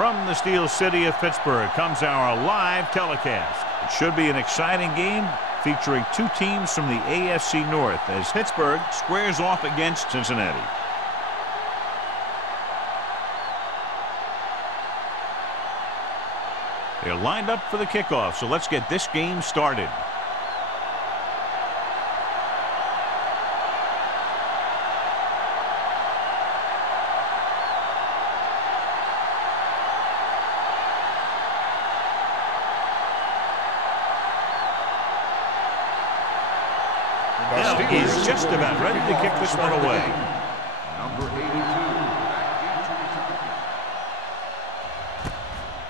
From the Steel City of Pittsburgh comes our live telecast. It should be an exciting game featuring two teams from the AFC North as Pittsburgh squares off against Cincinnati. They're lined up for the kickoff, so let's get this game started. Is just about ready to kick this one away. Number 82.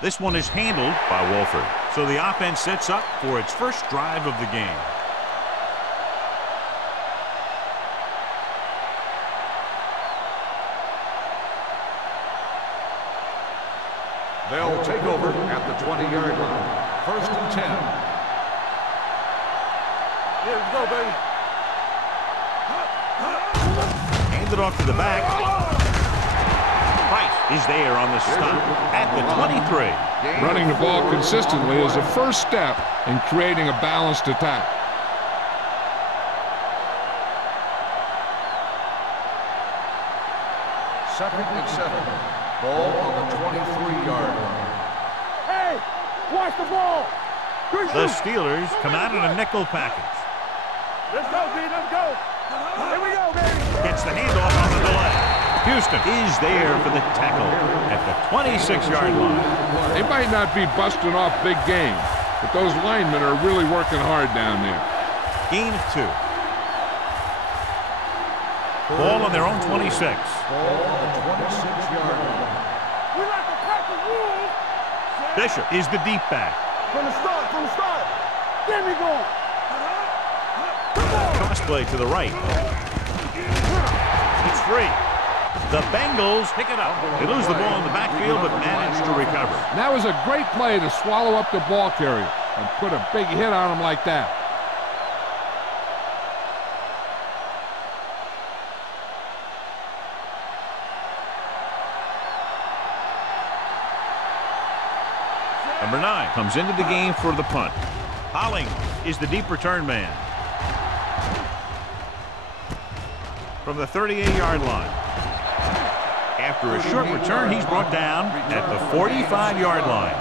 This one is handled by Wolford. So the offense sets up for its first drive of the game. They'll take over at the 20-yard line. 1st and 10. Here we go, baby. Handed off to the back. Price is there on the stop at the 23. Running the ball consistently is the first step in creating a balanced attack. Second and 7. Ball on the 23-yard line. Hey, watch the ball. The Steelers come out in a nickel package. Let's go, B. Let's go. Here we go, baby. Gets the handoff on the delay. Houston is there for the tackle at the 26-yard line. They might not be busting off big games, but those linemen are really working hard down there. Gain of 2. Ball on their own 26. Ball on the 26-yard line. We like to crack the rules. Bishop is the deep back. From the start, Get me going. Cross play to the right. It's free. The Bengals pick it up. They lose the ball in the backfield but manage to recover. And that was a great play to swallow up the ball carrier and put a big hit on him like that. Number 9 comes into the game for the punt. Holling is the deep return man. From the 38-yard line. After a short return, he's brought down at the 45-yard line.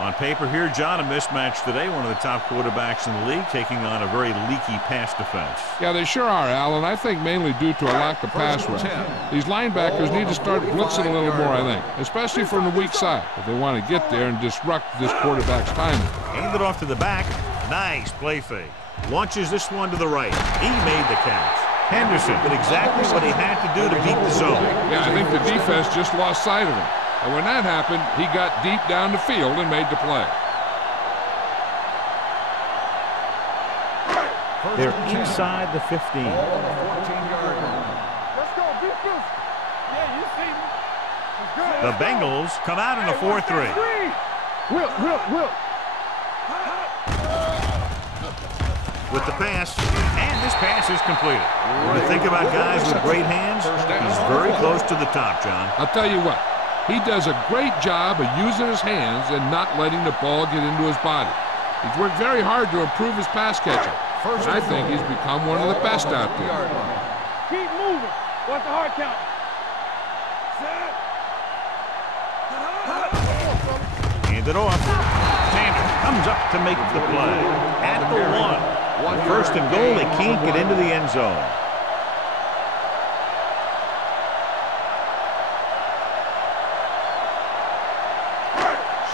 On paper here, John, a mismatch today. One of the top quarterbacks in the league taking on a very leaky pass defense. Yeah, they sure are, Alan. I think mainly due to a lack of pass rush. These linebackers need to start blitzing a little more, I think, especially from the weak side if they want to get there and disrupt this quarterback's timing. Handed off to the back. Nice play fake. Launches this one to the right. He made the catch. Henderson did exactly what he had to do to beat the zone. Yeah, I think the defense just lost sight of him. And when that happened, he got deep down the field and made the play. They're inside the 15. Ball on the 14-yard line. Let's go, be loose. Yeah, you see me. It's good. The Bengals come out in a 4-3. Will. With the pass, and this pass is completed. When you think about guys with great hands, he's very close to the top, John. I'll tell you what, he does a great job of using his hands and not letting the ball get into his body. He's worked very hard to improve his pass catching. And I think he's become one of the best out there. Keep moving. Watch the hard count. Hand it off. Tanner comes up to make the play. At the 1. 1st and goal, they can't get into the end zone.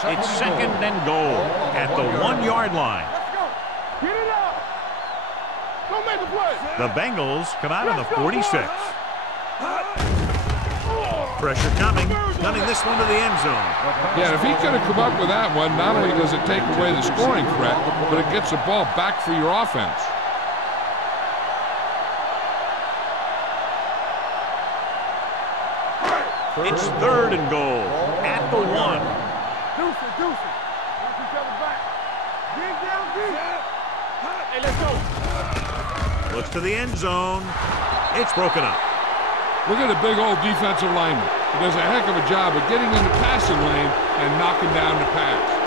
It's 2nd and goal at the 1-yard line. Let's go. Get it up. Don't make the play. The Bengals come out of the 46. Pressure coming, gunning this one to the end zone. Yeah, if he could have come up with that one, not only does it take away the scoring threat, but it gets the ball back for your offense. It's 3rd and goal at the 1. Deuce it. Watch each other back. Dig down deep. Hey, let's go. Looks to the end zone. It's broken up. Look at the big old defensive lineman. He does a heck of a job of getting in the passing lane and knocking down the pass.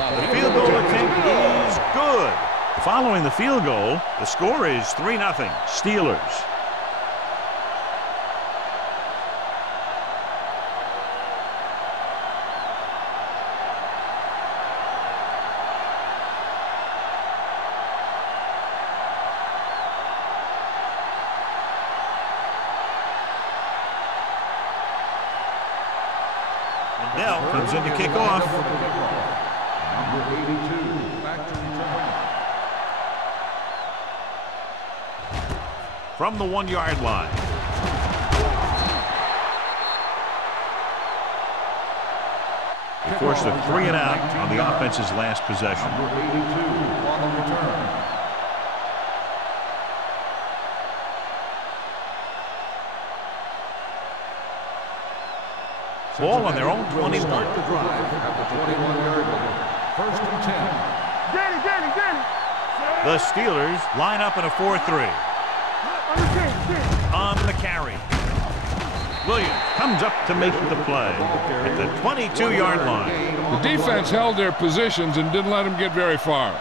The field goal attempt is good. Following the field goal, the score is 3-0 Steelers. Dell comes in to kick off. Number 82, back to return. From the 1-yard line. They forced a 3 and out on the offense's last possession. Number 82 on the return. Ball on their own 21. Start the drive at the 21-yard line. 1st and 10. Get it. The Steelers line up in a 4-3. On the carry. Williams comes up to make the play at the 22-yard line. The defense held their positions and didn't let them get very far.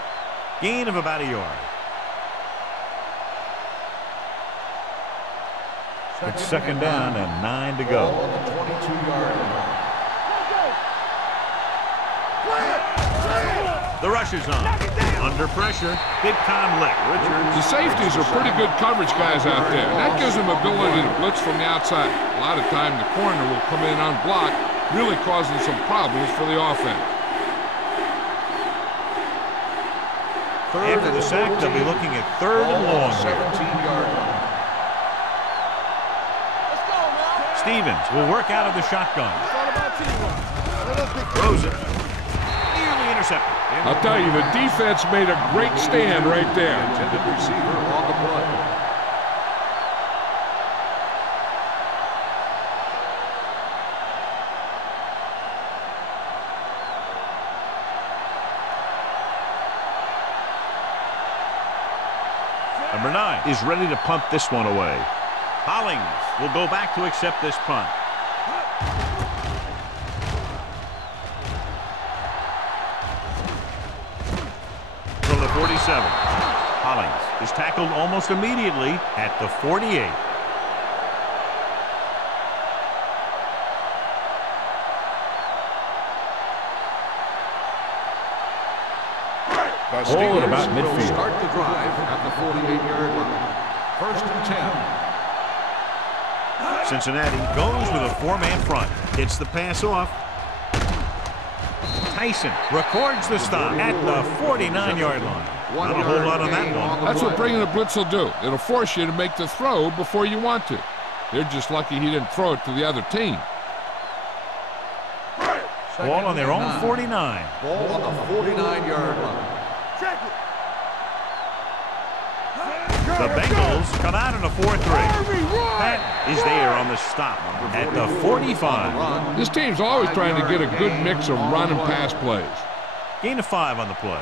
Gain of about a yard. It's 2nd down and 9 to go. Ball on the 22-yard line. The rush is on. Under pressure, big-time lick. Richards. The safeties are pretty good coverage guys out there. That gives them ability to blitz from the outside. A lot of time the corner will come in unblocked, really causing some problems for the offense. After the sack, they'll be looking at 3rd and long here. 17-yard line. Stevens will work out of the shotgun. Throws it. Nearly intercepted. I'll tell you, the defense made a great stand right there. Intended receiver on the play. Number 9 is ready to punt this one away. Hollings will go back to accept this punt. From the 47, Hollings is tackled almost immediately at the 48. Ball at about midfield. Start the drive at the 48-yard line. 1st and 10. Cincinnati goes with a 4-man front. Gets the pass off. Tyson records the stop at the 49-yard line. Not a whole lot on that one. That's what bringing the blitz will do. It'll force you to make the throw before you want to. They're just lucky he didn't throw it to the other team. Ball on their own 49. Ball on the 49-yard line. Check it. The Bengals come out in a 4-3. Pat is there on the stop at the 45. This team's always trying to get a good mix of run and pass plays. Gain of 5 on the play.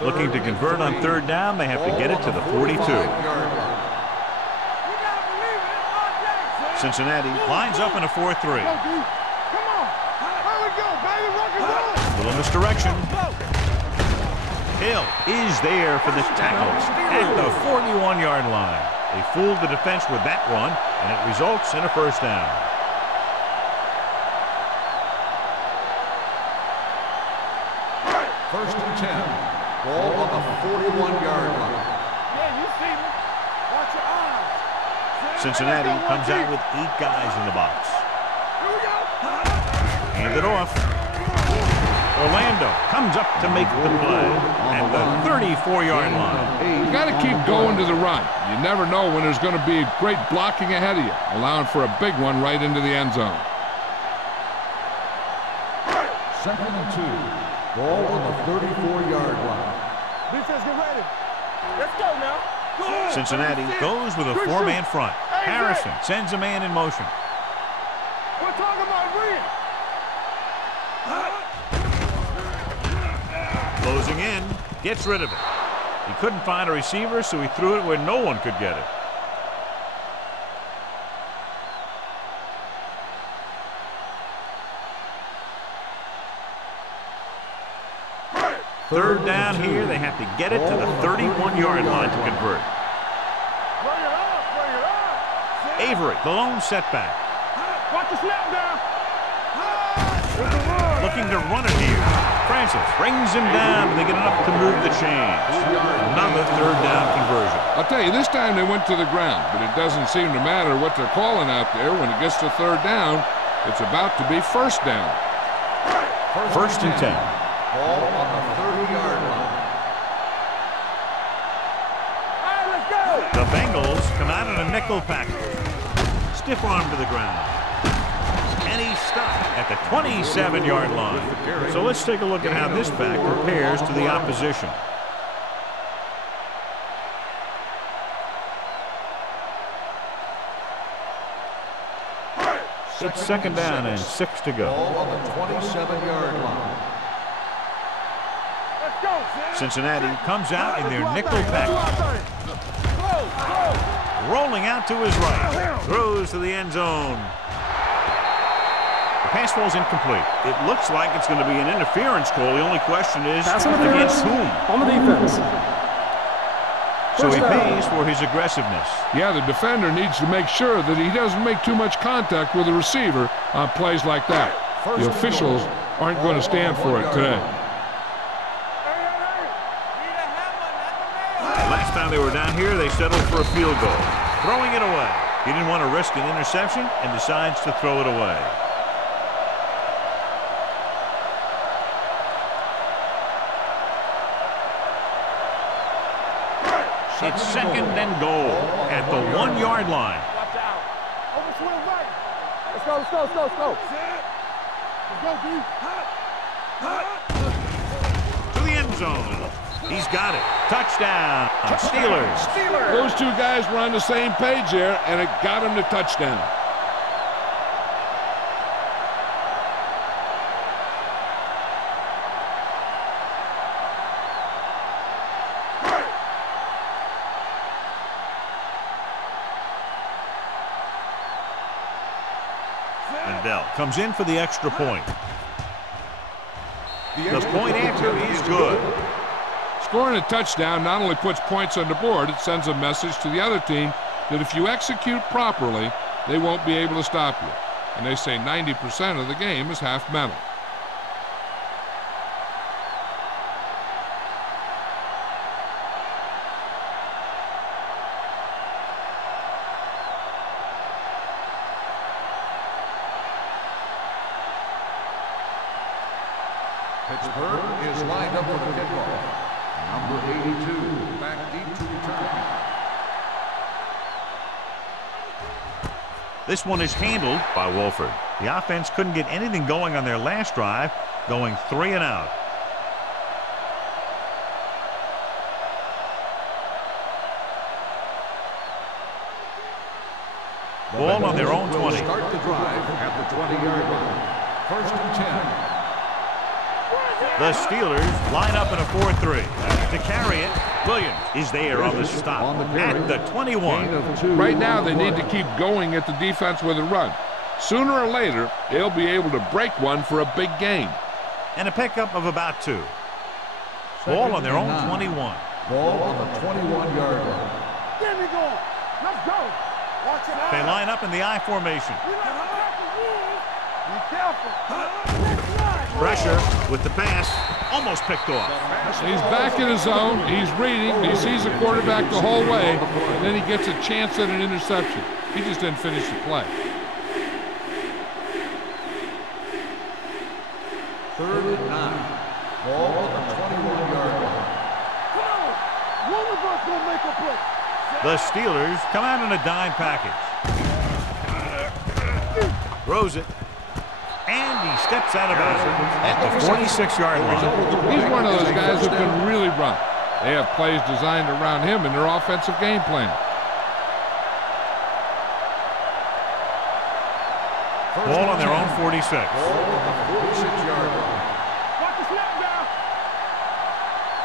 Looking to convert on 3rd down, they have to get it to the 42. Cincinnati lines up in a 4-3. Come on. Here we go, baby. Rock and roll. Little misdirection. Hill is there for the tackle at the 41-yard line. They fooled the defense with that one, and it results in a 1st down. First and 10. Ball on the 41-yard line. Yeah, you see me. Watch your eyes. Cincinnati comes out with 8 guys in the box. Here we go. Hand it off. Orlando comes up to make the play at the 34-yard line. You got to keep going to the run. You never know when there's going to be great blocking ahead of you, allowing for a big one right into the end zone. 2nd and 2. Ball on the 34-yard line. Defense, get ready. Let's go now. Go. Cincinnati goes with a four-man front. Harrison sends a man in motion. We're talking about read. Closing in, gets rid of it. He couldn't find a receiver, so he threw it where no one could get it. Third down here, they have to get it to the 31-yard line to convert. Bring it up, bring it up. Avery, the lone setback. Watch the snap down. Looking to run it here. Francis brings him down, and they get enough to move the chains. Another third down conversion. I'll tell you, this time they went to the ground, but it doesn't seem to matter what they're calling out there. When it gets to third down, it's about to be first down. First and 10. Ball on the 30-yard line. All right, let's go. The Bengals come out in a nickel package. Stiff arm to the ground. And he's stopped at the 27-yard line. So let's take a look at how this back compares to the opposition. It's second down and 6 to go. Ball on the 27-yard line. Let's go. Cincinnati comes out in their nickel package. Rolling out to his right. Throws to the end zone. The pass falls incomplete. It looks like it's going to be an interference call. The only question is against whom? On the defense. So he pays for his aggressiveness. Yeah, the defender needs to make sure that he doesn't make too much contact with the receiver on plays like that. The officials aren't going to stand for it today. Last time they were down here, they settled for a field goal. Throwing it away. He didn't want to risk an interception and decides to throw it away. It's second and goal at the 1-yard line. Watch out. Over swing right. Let's go, let's go, let's go, let's go. Let's go, D. To the end zone. He's got it. Touchdown. Steelers. Those two guys were on the same page there, and it got him the touchdown. Comes in for the extra point. The point after is good. Scoring a touchdown not only puts points on the board, it sends a message to the other team that if you execute properly, they won't be able to stop you. And they say 90% of the game is half mental. Pittsburgh is lined up for the kickoff. Number 82, back deep to return. This one is handled by Wolford. The offense couldn't get anything going on their last drive, going 3 and out. Ball on their own 20. Start the drive at the 20-yard line. First and 10. The Steelers line up in a 4-3. To carry it, Williams is there on the stop at the 21. Right now, they need to keep going at the defense with a run. Sooner or later, they'll be able to break one for a big gain. And a pickup of about 2. Ball on their own 21. Ball on the 21-yard line. Get me going. Let's go. Watch it out. They line up in the I formation. Be careful. Pressure with the pass, almost picked off. He's back in his zone. He's reading. He sees the quarterback the whole way, and then he gets a chance at an interception. He just didn't finish the play. Third and 9. Ball on the 21-yard line. Come on. One of us will make a play. The Steelers come out in a dime package. Throws it. And he steps out of bounds at the 46-yard line. He's one of those guys who can really run. They have plays designed around him in their offensive game plan. Ball on their own 46. Ball on the 46-yard line. Watch the snap now.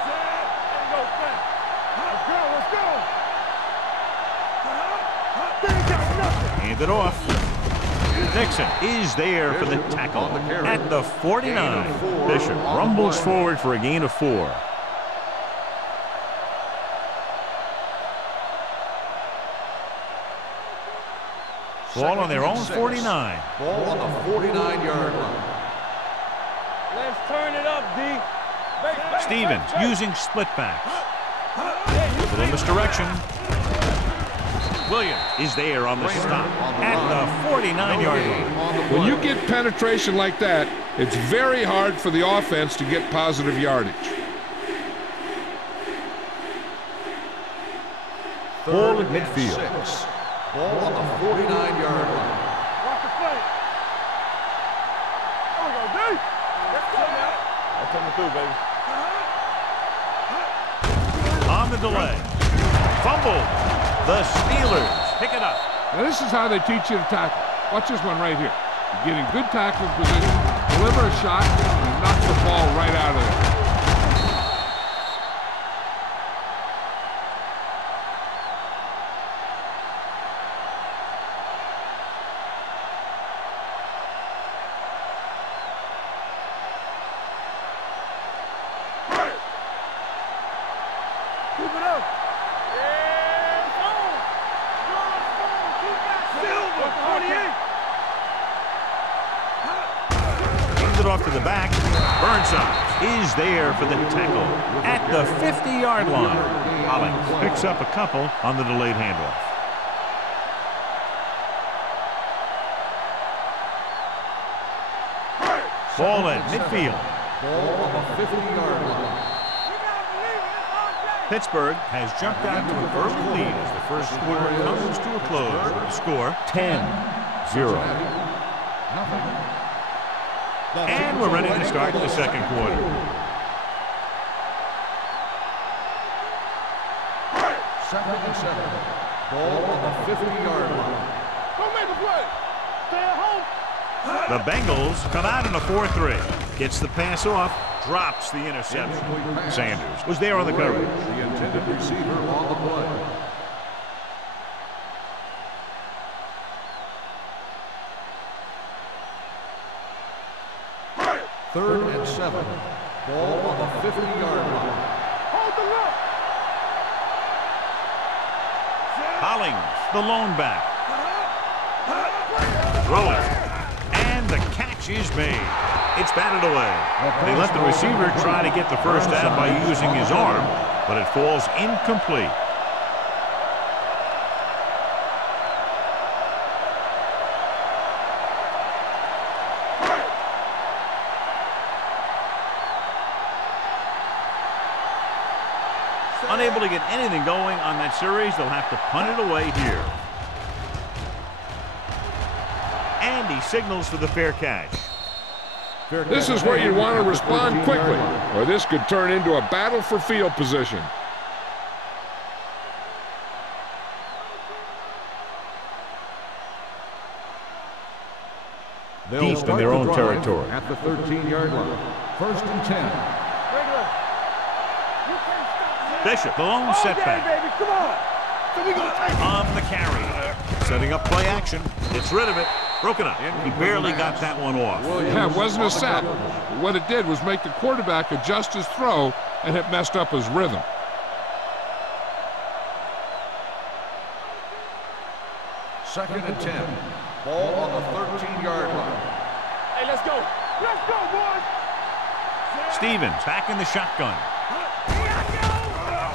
Set. There you go, set. Let's go, let's go. They ain't got nothing. Hand it off. Nixon is there for the tackle at the 49. Bishop rumbles forward for a gain of 4. Ball on their own 49. Ball on the 49-yard line. Let's turn it up, D. Stevens using split backs. A little misdirection. Williams is there on the stop at the 49-yard line. When you get penetration like that, it's very hard for the offense to get positive yardage. Ball at midfield. 6. Ball on the 49-yard line. Watch the play. There we go, D. Let's go now. I'm coming through, baby. On the delay. Fumble. The Steelers pick it up. Now this is how they teach you to tackle. Watch this one right here. You get in good tackling position, deliver a shot, and knock the ball right out of there. Keep it up. Yeah, it's on. Keep that silver. 28. Hands it off to the back. Burnside is there for the tackle at the 50-yard line. Hollins picks up a couple on the delayed handoff. Ball at midfield. Ball on the 50-yard line. Pittsburgh has jumped out to an early lead as the first quarter comes to a close. The score 10-0. And we're ready to start the second quarter. Second and 7. Ball on the 50-yard line. Don't make a play. Stay at home. The Bengals come out in a 4-3. Gets the pass off, drops the interception. Sanders was there on the coverage. The intended receiver on the play. Third and 7. Ball on the 50-yard line. Hold the look. Hollins, the lone back. Throwing. And the catch is made. It's batted away. They let the receiver try to get the first down by using his arm, but it falls incomplete. Unable to get anything going on that series, they'll have to punt it away here. And he signals for the fair catch. This is where you want to respond quickly, or this could turn into a battle for field position. Deep in their own territory. At the 13-yard line. First and 10. Bishop, the lone setback. Baby, come on. So we gonna take On the carry. Setting up play action. Gets rid of it. Broken up. He barely got that one off. Yeah, it wasn't a sack. What it did was make the quarterback adjust his throw, and it messed up his rhythm. Second and 10. Ball on the 13-yard line. Hey, let's go. Let's go, boys. Stevens back in the shotgun.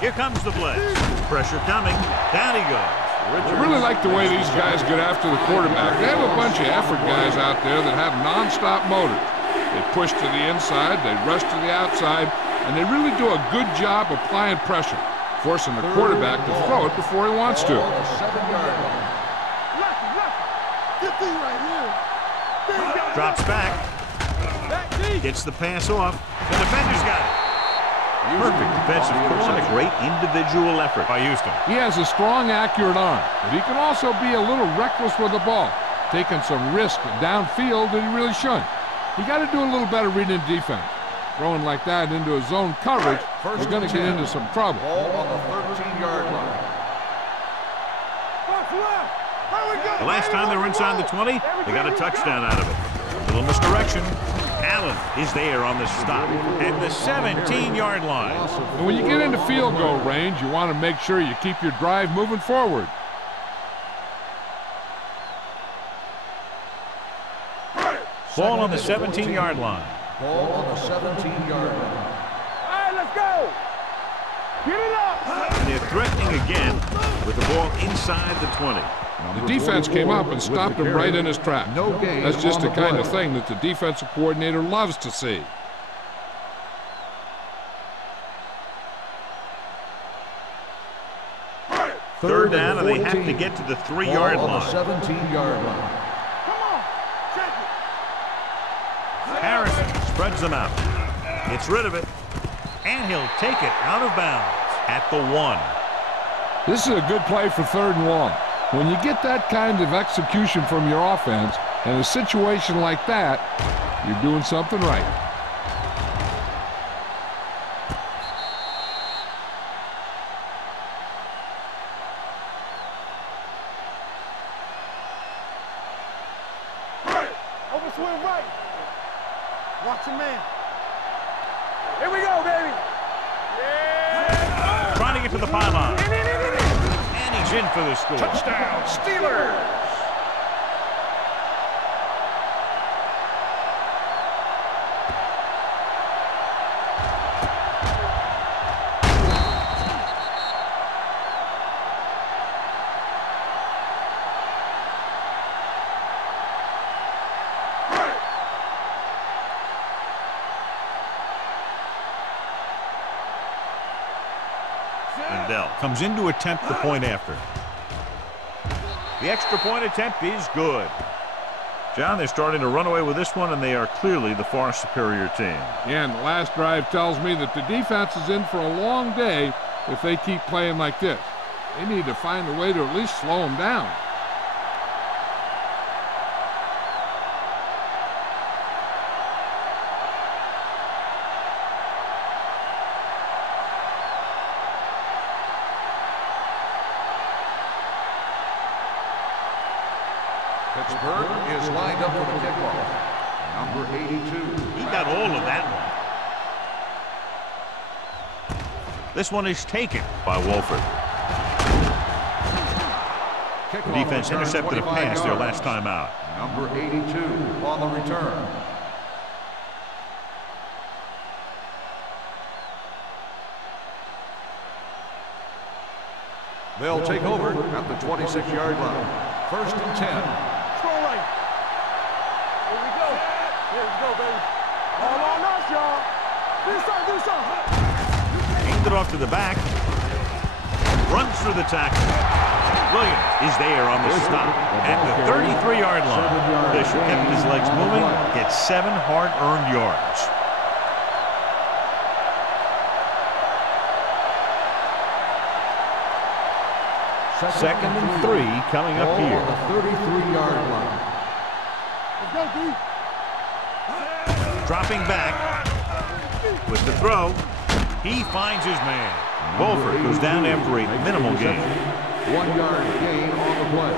Here comes the blitz. Pressure coming. Down he goes. I really like the way these guys get after the quarterback. They have a bunch of effort guys out there that have non-stop motors. They push to the inside, they rush to the outside, and they really do a good job applying pressure, forcing the quarterback to throw it before he wants to. Ball on the 7-yard line. Lucky. Get these right here. Drops back. Gets the pass off. The defender's got it. Perfect defensive call and a great individual effort by Houston. He has a strong, accurate arm, but he can also be a little reckless with the ball, taking some risk downfield that he really shouldn't. You got to do a little better reading defense. Throwing like that into a zone coverage, you're going to get into some trouble. Ball on the 13-yard line. The last time they were inside the 20, they got a touchdown out of it. A little misdirection. Allen is there on the stop at the 17-yard line. And when you get into field goal range, you want to make sure you keep your drive moving forward. Ball on the 17-yard line. Ball on the 17-yard line. All right, let's go. Get it up. And they're threatening again with the ball inside the 20. The defense came up and stopped him right in his tracks. That's just the kind of thing that the defensive coordinator loves to see. Third down, and they have to get to the 3-yard line. 17-yard line. Come on. Check it. Harrison spreads them out. Gets rid of it. And he'll take it out of bounds at the 1. This is a good play for 3rd and long. When you get that kind of execution from your offense in a situation like that, you're doing something right. Overswing right. Watch your man. Here we go, baby. Yeah. Trying to get to the pylon. And he's in for the score. Touchdown, Steelers! Comes in to attempt the point after. The extra point attempt is good. John, they're starting to run away with this one, and they are clearly the far superior team. Yeah, and the last drive tells me that the defense is in for a long day if they keep playing like this. They need to find a way to at least slow them down. Pittsburgh is lined up for the kickoff. Number 82. He got all of that one. This one is taken by Wolford. The defense intercepted a pass their last time out. Number 82 on the return. They'll take over at the 26-yard line. 1st and 10. Strong right. Here we go. Here we go, baby. All on us, y'all. Do something. Aimed it off to the back. Runs through the tackle. Williams is there on the stop at the 33-yard line. Bishop kept his legs moving, gets 7 hard-earned yards. Second and 3 coming up here. On the 33-yard line. Let's go, D. Dropping back with the throw. He finds his man. Wolford goes down after a minimal gain. 1-yard gain on the play.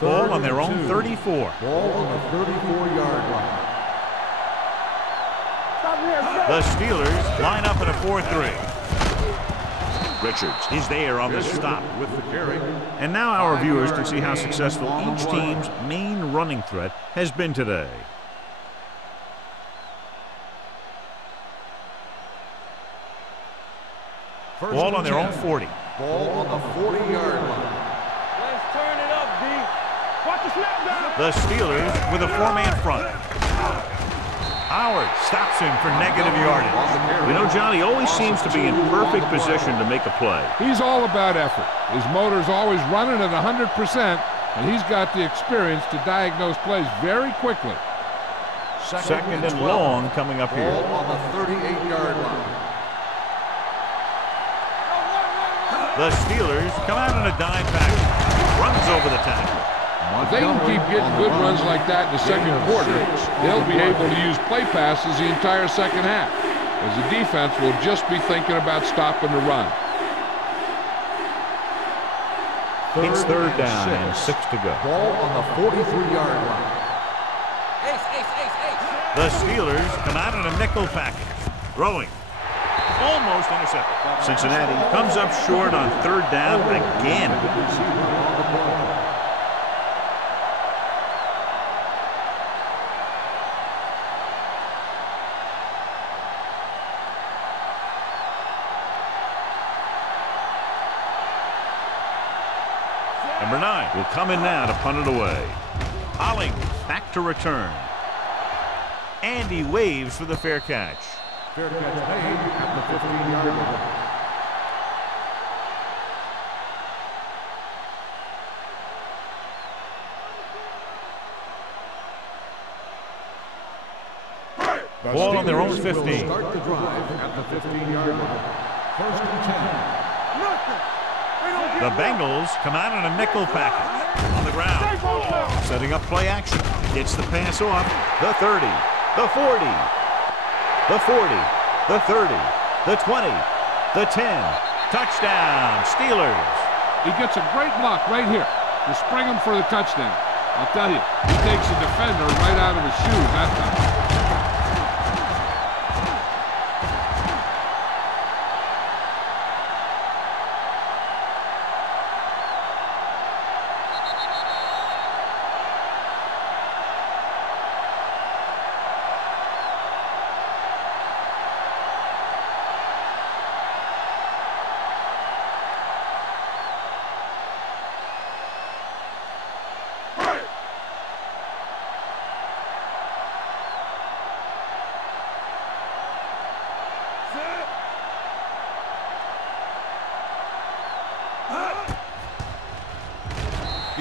Ball on their own 34. Ball on the 34-yard line. The Steelers line up in a 4-3. Richards is there on the stop. With the carry. And now our viewers can see how successful each team's main running threat has been today. Ball on their own 40. Ball on the 40-yard line. Let's turn it up, D. Watch the snap down. The Steelers with a 4-man front. Howard stops him for negative yardage. You know, John, he always seems to be in perfect position to make a play. He's all about effort. His motor's always running at 100%, and he's got the experience to diagnose plays very quickly. Second and long coming up here. Ball on the 38-yard line. The Steelers come out in a dime package. Runs over the tackle. If they can keep getting good runs like that in the second quarter, they'll be able to use play passes the entire second half, as the defense will just be thinking about stopping the run. It's third down and 6 to go. Ball on the 43-yard line. The Steelers come out in a nickel package. Throwing. Almost intercepted. Cincinnati comes up short on third down again. Number 9 will come in now to punt it away. Hollings back to return. And he waves for the fair catch. Fair catch made at the 15-yard line. Ball on their own 15. Start the drive at the 15-yard line. First and 10. The Bengals come out in a nickel package. On the ground. Setting up play action. Gets the pass off. The 30. The 40. The 40. The 30. The 20. The 10. Touchdown, Steelers. He gets a great block right here to spring him for the touchdown. I'll tell you, he takes the defender right out of his shoes that time.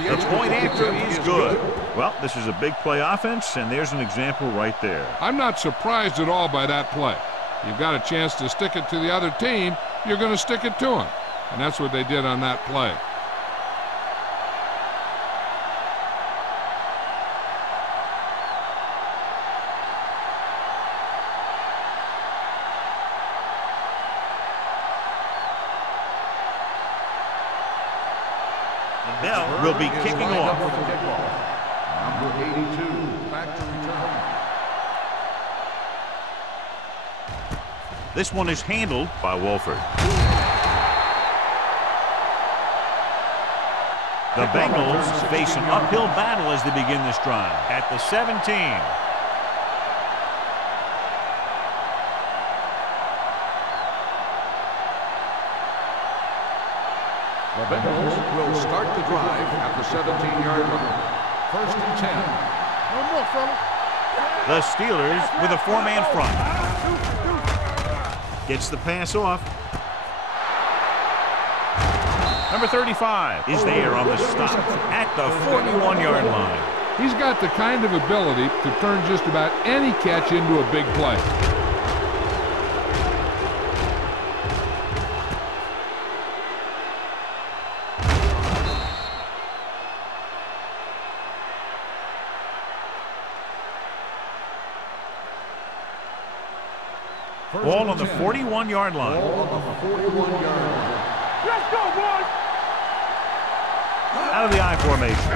The point after is good. Well, this is a big play offense, and there's an example right there. I'm not surprised at all by that play. You've got a chance to stick it to the other team, you're going to stick it to them. And that's what they did on that play. Now will be kicking off. Number 82, back to return. This one is handled by Wolford. The Bengals face an uphill battle as they begin this drive at the 17. The Bengals will start the drive at the 17-yard line. First and 10. No more, fella. The Steelers with a four-man front. Gets the pass off. Number 35 is there on the stop at the 41-yard line. He's got the kind of ability to turn just about any catch into a big play. Ball on the 41-yard line. Ball on the 41-yard line. Let's go, boys. Out of the I formation.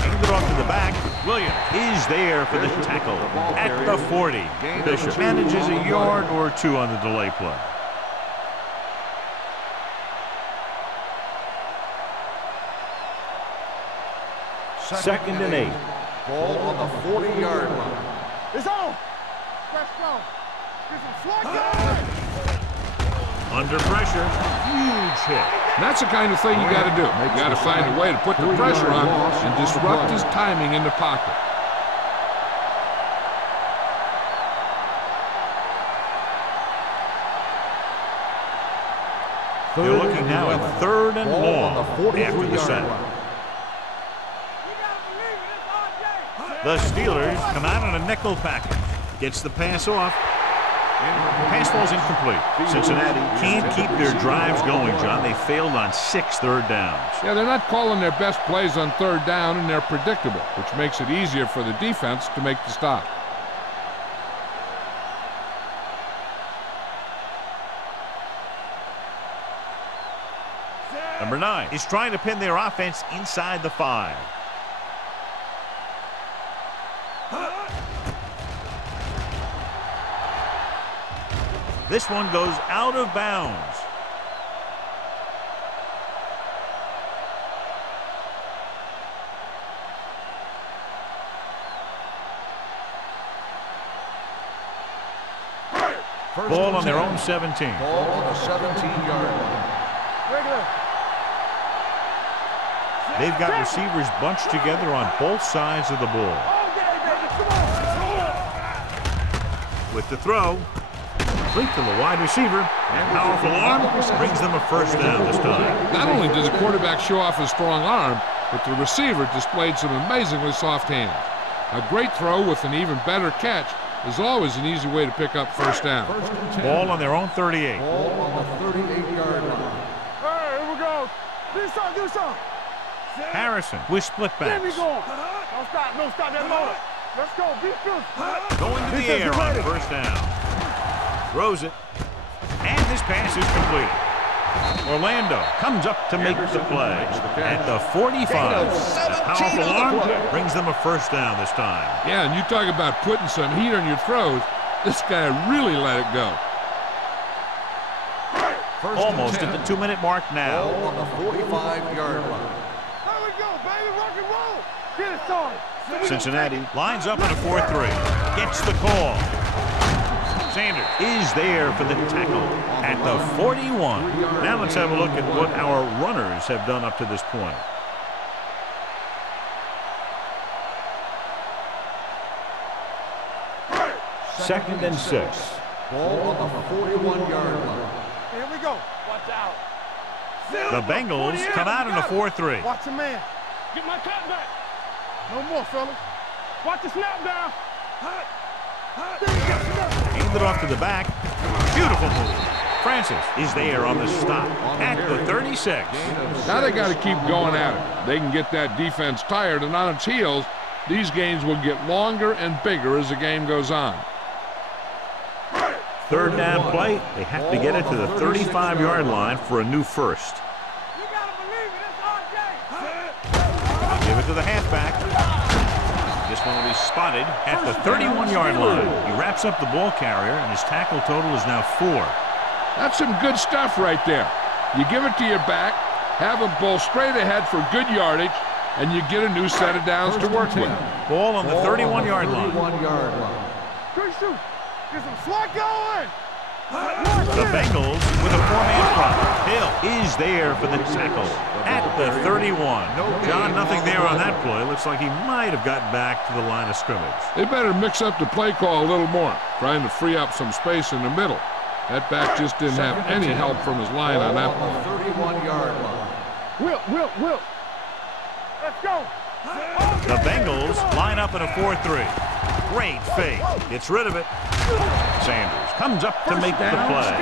Handed off to the back. Williams is there for the tackle at the 40. Bishop manages a yard or two on the delay play. Second and 8. Ball on the 40-yard line. It's on. Let's go. Under pressure, huge hit. That's the kind of thing you got to do. You got to find a way to put the pressure on and disrupt his timing in the pocket. They're looking now at 3rd and long after the set. The Steelers come out on a nickel package. Gets the pass off. Pass falls incomplete. Cincinnati can't keep their drives going, John. They failed on 6 third downs. Yeah, they're not calling their best plays on 3rd down, and they're predictable, which makes it easier for the defense to make the stop. Number 9 is trying to pin their offense inside the 5. This one goes out of bounds. Ball on their own 17. Ball on the 17-yard line. They've got receivers bunched together on both sides of the ball. With the throw, complete to the wide receiver, and powerful arm brings them a first down this time. Not only does the quarterback show off his strong arm, but the receiver displayed some amazingly soft hands. A great throw with an even better catch is always an easy way to pick up first down. Ball on their own 38. Ball on the 38-yard line. Hey, here we go. Do something. Harrison with split There we backs. go. Don't stop that motor. Let's go. Defense. Going to the air on first down. Throws it. And this pass is completed. Orlando comes up to make the play. At the 45. A powerful arm brings them a first down this time. Yeah, and you talk about putting some heat on your throws. This guy really let it go. Almost at the 2-minute mark now. Ball on the 45-yard line. There we go, baby. Rock and roll. Get it started. Cincinnati lines up in a 4-3. Gets the call. Sanders is there for the tackle at the 41. Now let's have a look at what our runners have done up to this point. Second and 6. Ball on the 41-yard line. Here we go. Watch out. The Bengals come out in a 4-3. Watch the man. Get my cut back. No more, fellas. Watch the snap down. Hand it off to the back. Beautiful move. Francis is there on the stop at the 36. Now they got to keep going at it. They can get that defense tired and on its heels. These games will get longer and bigger as the game goes on. 3rd down play. They have to get it to the 35-yard line for a new first. You gotta believe it. It's RJ. Give it to the halfback. This one will be spotted at the 31-yard line. He wraps up the ball carrier, and his tackle total is now 4. That's some good stuff right there. You give it to your back, have him pull straight ahead for good yardage, and you get a new set of downs to work with. Ball on the 31-yard line. 31-yard line. Good shoot. Get some slack going. The Bengals with a 4-man front. Hill is there for the tackle at the 31. John, nothing there on that play. Looks like he might have gotten back to the line of scrimmage. They better mix up the play call a little more, trying to free up some space in the middle. That back just didn't have any help from his line on that one. 31-yard line. Whip. Let's go. The Bengals line up in a 4-3. Great fake. Gets rid of it. Sanders comes up to make the play.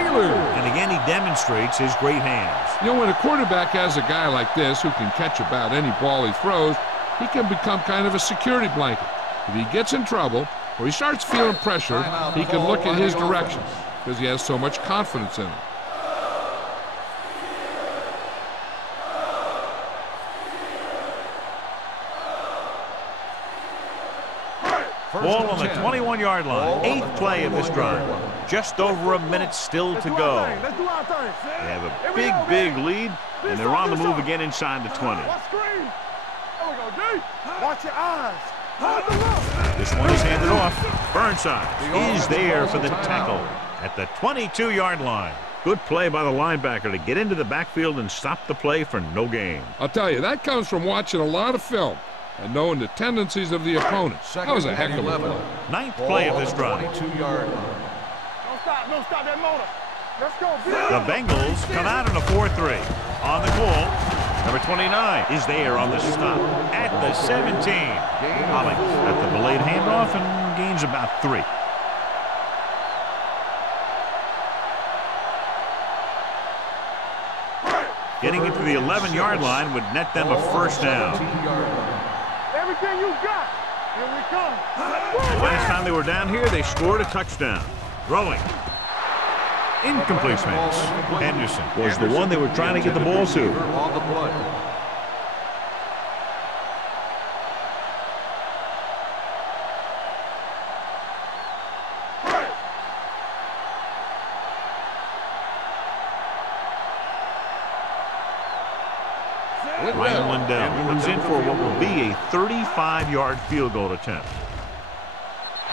And again, he demonstrates his great hands. You know, when a quarterback has a guy like this who can catch about any ball he throws, he can become kind of a security blanket. If he gets in trouble or he starts feeling pressure, he can look in his direction because he has so much confidence in him. Ball on the 21-yard line. 8th play of this drive. Just over a minute still to go. Let's do our thing. They have a big lead, and they're on the move again inside the 20. Watch screen. There we go, D. Watch your eyes. Hold the look. This one is handed off. Burnside is there for the tackle at the 22-yard line. Good play by the linebacker to get into the backfield and stop the play for no gain. I'll tell you, that comes from watching a lot of film and knowing the tendencies of the opponent. That was a heck of a play. 9th play of this drive. 22-yard line. Don't stop that motor. Let's go, The Bengals come out in a 4-3. On the call, number 29 is there on the stop at the 17. Hollings at the delayed handoff and gains about 3. Getting it to the 11-yard line would net them a first down. Everything you got. Here we come. Last time they were down here, they scored a touchdown. Throwing. Incomplete pass. Henderson was the one they were trying to get the ball to. On the play. Ryan Lindell comes in for what will be a 35-yard field goal attempt.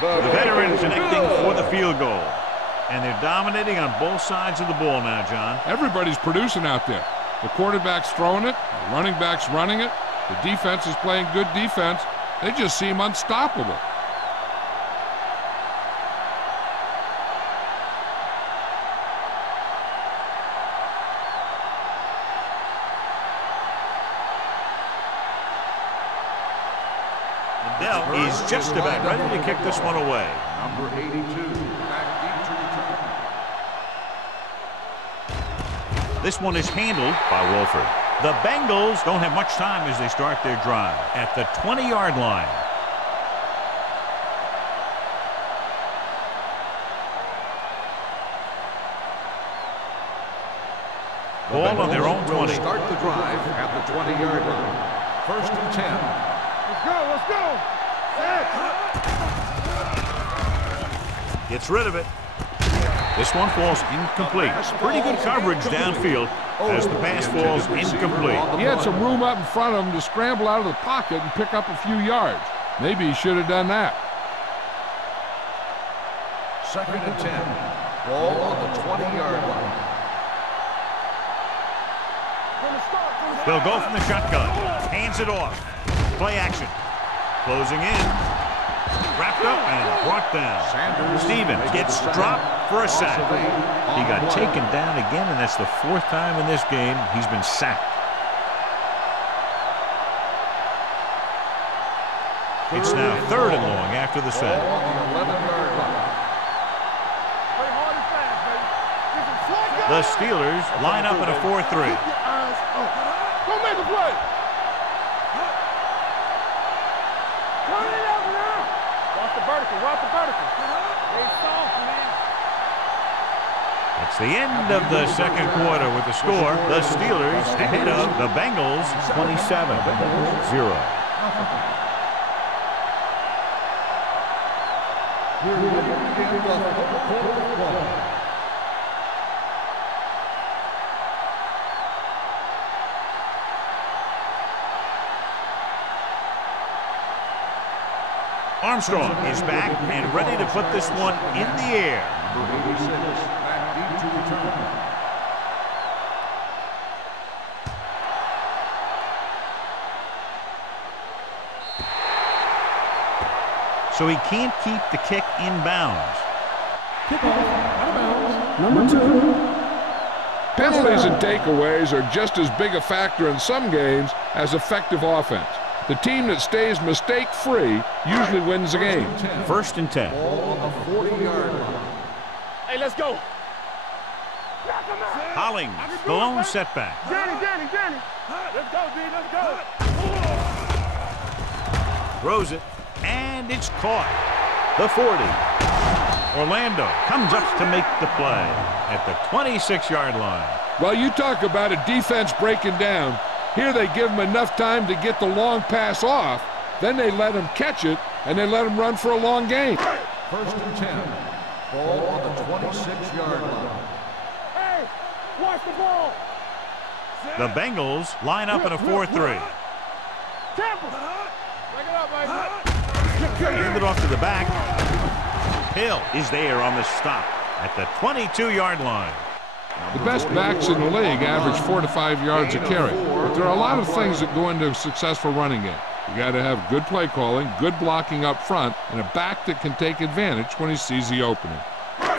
The veteran connecting for the field goal. And they're dominating on both sides of the ball now, John. Everybody's producing out there. The quarterback's throwing it, the running back's running it, the defense is playing good defense. They just seem unstoppable. Lindell is just about ready to kick this one away. Number 82, back deep to return. This one is handled by Wolford. The Bengals don't have much time as they start their drive at the 20-yard line. Ball on their own 20. Start the drive at the 20-yard line. First and 10. Let's go, let's go. Gets rid of it. This one falls incomplete. Pretty good coverage downfield as the pass falls incomplete. He had some room up in front of him to scramble out of the pocket and pick up a few yards. Maybe he should have done that. Second and 10. Ball on the 20-yard line. They'll go from the shotgun. Hands it off. Play action. Closing in. Wrapped up and brought down. Stevens gets dropped for a sack. He got taken down again, and that's the 4th time in this game he's been sacked. It's now 3rd and long after the sack. On the 11-yard line. Play hard and fast, baby. The Steelers line up in a 4-3. Go make the play. Turn it up now. Watch the vertical, watch the vertical. They soft, man. It's the end of the second quarter with the score. The Steelers ahead of the Bengals 27-0. We're ready to begin the fourth quarter. Armstrong is back and ready to put this one in the air. Number 86, back deep to return. So he can't keep the kick in bounds. Number 2. Penalties and takeaways are just as big a factor in some games as effective offense. The team that stays mistake-free usually wins the game. 1st and 10. Ball on the 40-yard line. Hey, let's go. Hollings, the lone setback. Danny. Let's go, D, let's go. Throws it, and it's caught. The 40. Orlando comes up to make the play at the 26-yard line. Well, you talk about a defense breaking down. Here they give him enough time to get the long pass off, then they let him catch it, and they let him run for a long gain. 1st and 10. Ball on the 26-yard line. Hey, watch the ball. The Bengals line up in a 4-3. Temple. Break it up, baby. Hand it off to the back. Hill is there on the stop at the 22-yard line. The best backs in the league average 4 to 5 yards a carry. But there are a lot of things that go into a successful running game. You got to have good play calling, good blocking up front, and a back that can take advantage when he sees the opening.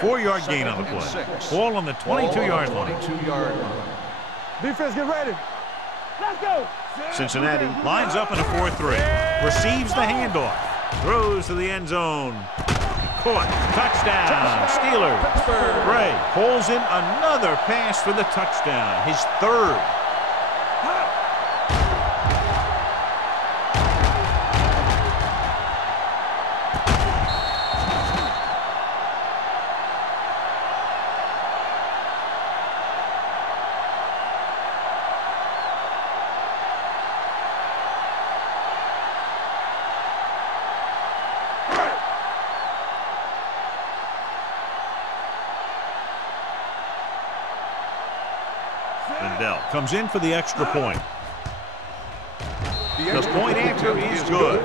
4-yard gain on the play. Ball on the 22-yard line. 22-yard line. Defense, get ready. Let's go. Cincinnati lines up in a 4-3. Receives the handoff. Throws to the end zone. Caught. Touchdown. Steelers. Bray pulls in another pass for the touchdown. His third. Comes in for the extra point. The point after is good.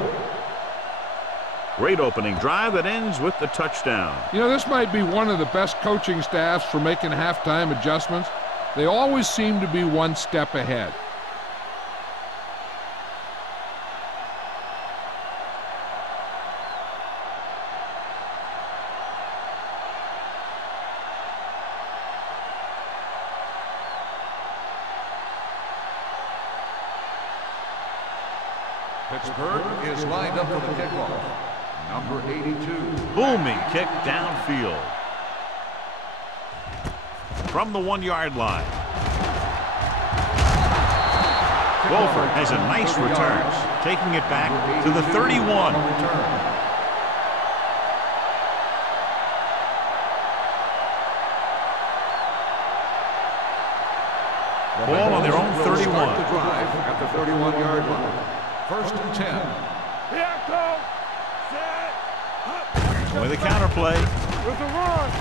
Great opening drive that ends with the touchdown. You know, this might be one of the best coaching staffs for making halftime adjustments. They always seem to be one step ahead. Pittsburgh is lined up for the kickoff. Number 82. Booming kick downfield. From the 1-yard line. Wolford has a nice return, taking it back to the 31. Ball on their own 31. The drive at the 31-yard line. First and 10. Here I come. Set. With a counter play. With the run.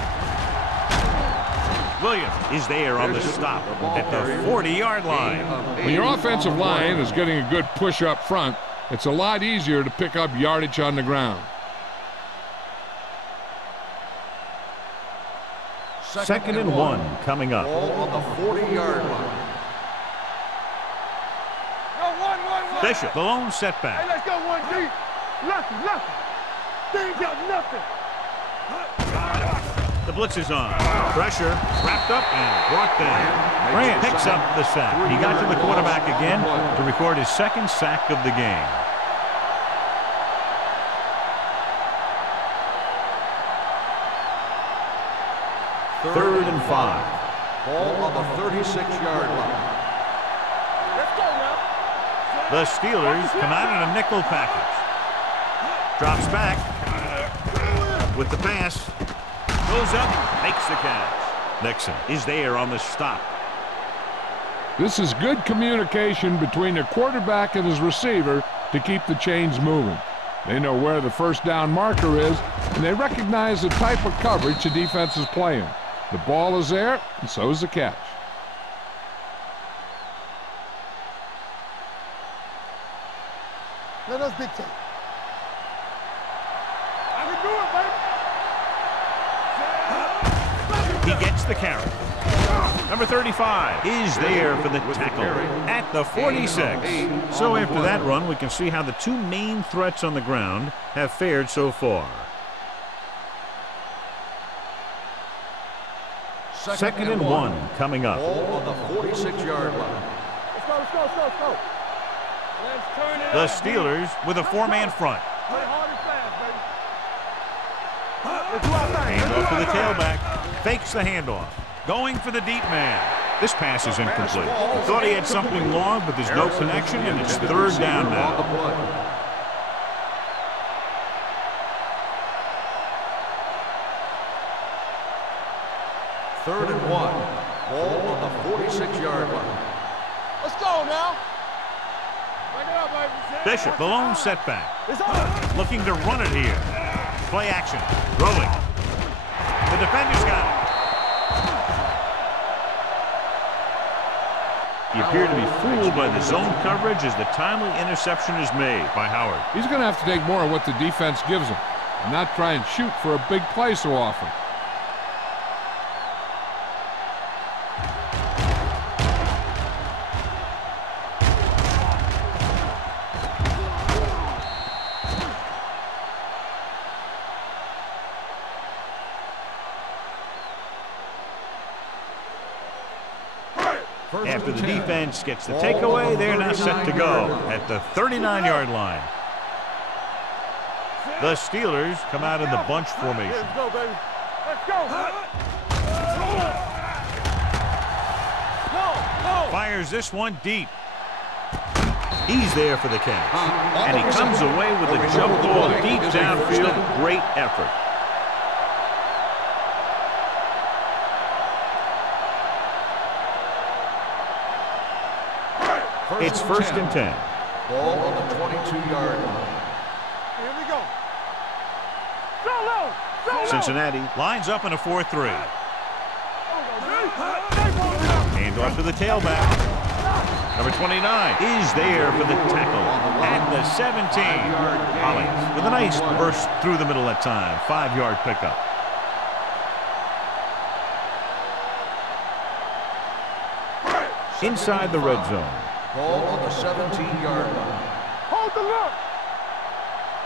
Williams is there on the stop at the 40-yard line. When your offensive line is getting a good push up front, it's a lot easier to pick up yardage on the ground. Second and 1 coming up. Ball on the 40-yard line. Bishop, the lone setback. Hey, let's go one deep. Nothing. They ain't got nothing. The blitz is on. Pressure, wrapped up and brought down. Grant picks up the sack. He got to the quarterback again to record his second sack of the game. Third and 5. Ball on the 36-yard line. Let's go now. The Steelers come out in a nickel package. Drops back with the pass. Goes up, makes the catch. Nixon is there on the stop. This is good communication between the quarterback and his receiver to keep the chains moving. They know where the first down marker is, and they recognize the type of coverage the defense is playing. The ball is there, and so is the catch. Let us dictate. I can do it, baby. He gets the carry. Number 35 is there for the tackle at the 46. So after that run, we can see how the two main threats on the ground have fared so far. Second and 1 coming up. Ball on the 46-yard line. Let's go. Let's turn it The up. Steelers with a 4-man front. Play hard and fast, baby. Let's do our thing. Handoff to the tailback. Fakes the handoff. Going for the deep man. This pass is incomplete. I thought he had something long, but there's no connection, and it's third down now. Third and 1. Ball on the 46-yard line. Let's go now. Bring it up, baby. Bishop, the lone setback. It's on. Looking to run it here. Play action. Throwing. The defender's got it. He appeared to be fooled by the zone coverage as the timely interception is made by Howard. He's going to have to take more of what the defense gives him and not try and shoot for a big play so often. After the defense gets the takeaway, they're now set to go at the 39-yard line. The Steelers come out in the bunch formation. Let's go, baby. Let's go. Fires this one deep. He's there for the catch. And he comes away with a jump ball deep downfield. Great effort. It's first and 10. Ball on the 22-yard line. Here we go. Cincinnati lines up in a 4-3. Hand off to the tailback. Number 29 is there for the tackle at the 17. Hollins with a nice burst through the middle that time. 5-yard pickup. Inside the red zone. Ball on the 17-yard line. Hold the look.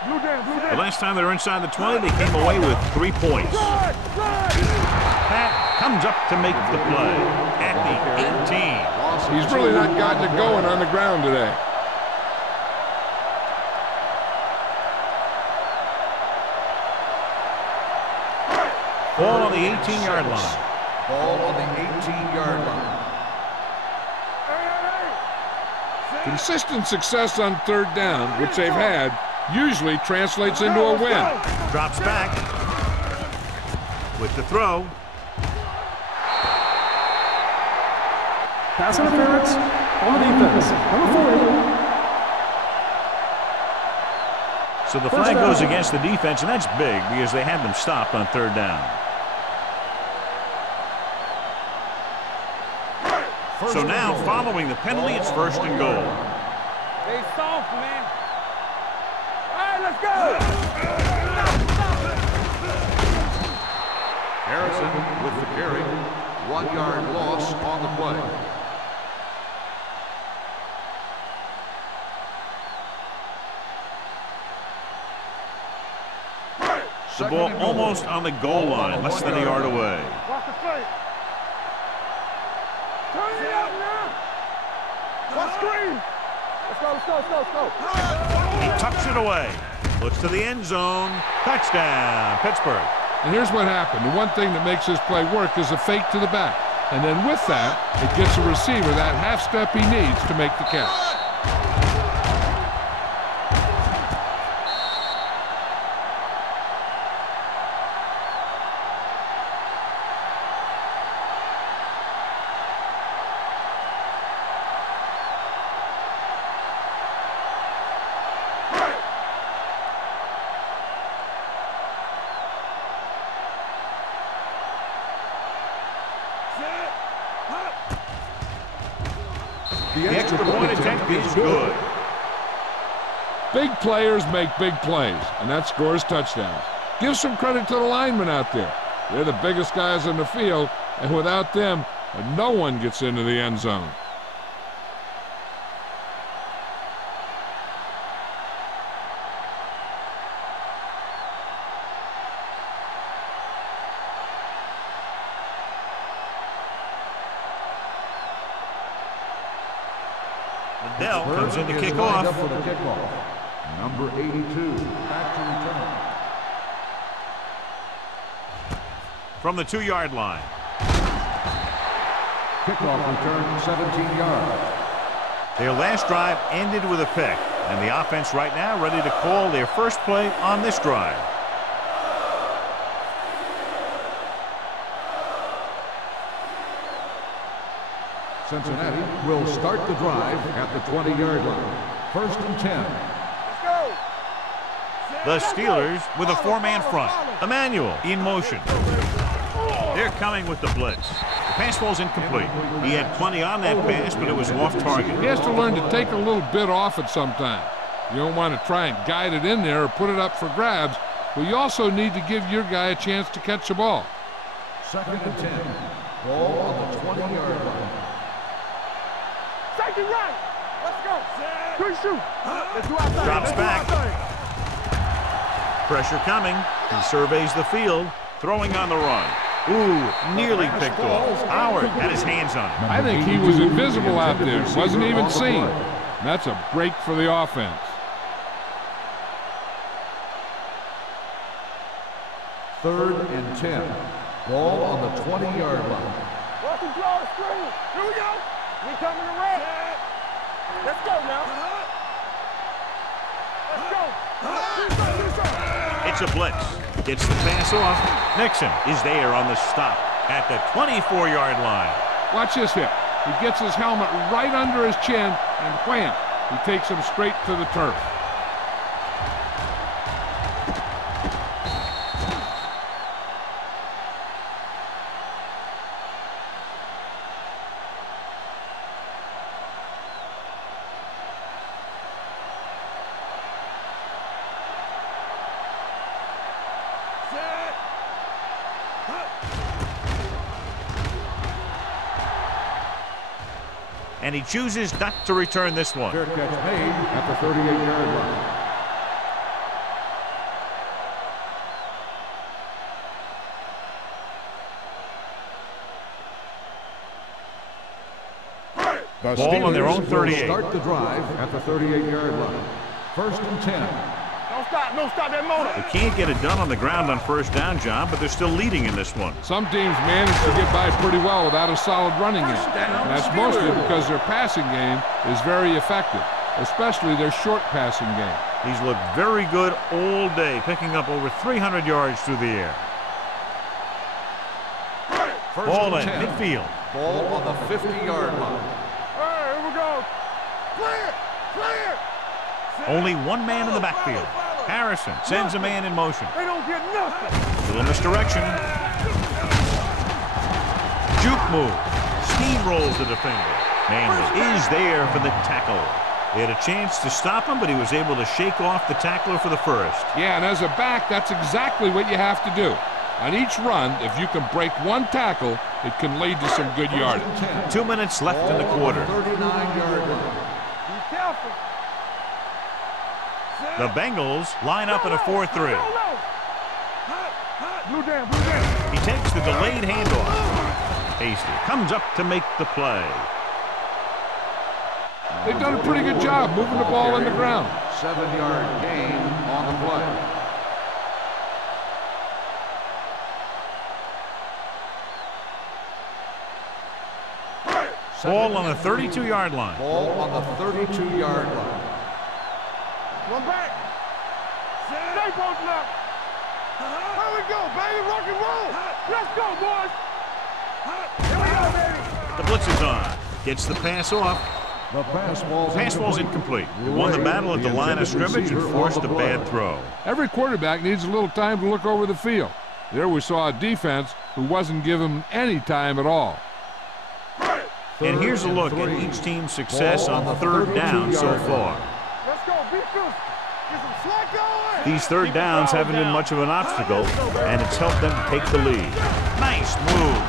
Blue down. The last time they were inside the 20, they came away with 3 points. Pat comes up to make the play at the 18. He's really not gotten it going on the ground today. Ball on the 18-yard line. Ball on the 18-yard line. Consistent success on third down, which they've had, usually translates into a win. Drops back with the throw. Pass interference on the defense. Number 40. So the flag goes against the defense, and that's big because they had them stopped on third down. So now, following the penalty, it's first and goal. Stay soft, man. All right, let's go. Harrison with the carry. 1-yard loss on the play. The ball almost on the goal line, less than a yard away. Watch the play. Turn it up now. Watch screen. Let's go. He tucks it away. Looks to the end zone. Touchdown, Pittsburgh. And here's what happened. The one thing that makes this play work is a fake to the back. And then with that, it gets the receiver that half step he needs to make the catch. The extra point attempt is good. Big players make big plays, and that scores touchdowns. Give some credit to the linemen out there. They're the biggest guys on the field, and without them, no one gets into the end zone. Dell comes in to kick off. For the kickoff. Number 82, back to return. From the 2-yard line. Kickoff return, 17 yards. Their last drive ended with a pick, and the offense right now ready to call their first play on this drive. Cincinnati will start the drive at the 20-yard line. First and 10. Let's go. The Steelers with a 4-man front. Emmanuel in motion. They're coming with the blitz. The pass ball's incomplete. He had plenty on that pass, but it was off target. He has to learn to take a little bit off it sometime. You don't want to try and guide it in there or put it up for grabs, but you also need to give your guy a chance to catch the ball. Second and 10. Ball on the 20-yard line. Take it right. Let's go. Good shoot. Let's do our thing. Drops back. Pressure coming. He surveys the field, throwing on the run. Ooh, nearly picked off. Howard had his hands on it. I think he was invisible out there. Wasn't even seen. That's a break for the offense. Third and 10. Ball on the 20-yard line. Watch him draw the screen. Here we go. We coming to red. Let's go now. Let's go. It's a blitz. Gets the pass off. Nixon is there on the stop at the 24-yard line. Watch this hit. He gets his helmet right under his chin, and wham, he takes him straight to the turf. And he chooses not to return this one. Fair catch made at the 38-yard line. The Ball on their own Steelers 38. will start the drive at the 38-yard line. First and 10. Don't stop that motor. They can't get it done on the ground on first down, John, but they're still leading in this one. Some teams manage to get by pretty well without a solid running game. And that's mostly because their passing game is very effective, especially their short passing game. He's looked very good all day, picking up over 300 yards through the air. Ball in midfield. Ball on the 50-yard line. All right, here we go. Clear! Clear! Only one man in the backfield. Harrison sends a man in motion. They don't get nothing. Little misdirection. Juke move. Steamrolls the defender. Manley is there for the tackle. They had a chance to stop him, but he was able to shake off the tackler for the first. Yeah, and as a back, that's exactly what you have to do. On each run, if you can break one tackle, it can lead to some good yardage. 2 minutes left in the quarter. 39-yard line. Be careful. The Bengals line up in a 4-3. Blue down. He takes the delayed handoff. Hasty comes up to make the play. They've done a pretty good job moving the ball on the ground. 7-yard gain on the play. Ball on the 32-yard line. Ball on the 32-yard line. One back. Stay posted up. Here we go, baby. Rock and roll. Let's go, boys. Here we go, baby. The blitz is on. Gets the pass off. The pass ball's incomplete. He won the battle at the line of scrimmage and forced a bad throw. Every quarterback needs a little time to look over the field. There we saw a defense who wasn't given any time at all. And here's a look at each team's success on third down so far. Let's go, beat this. Get some slack going. These third downs haven't been much of an obstacle, and it's helped them take the lead. Nice move.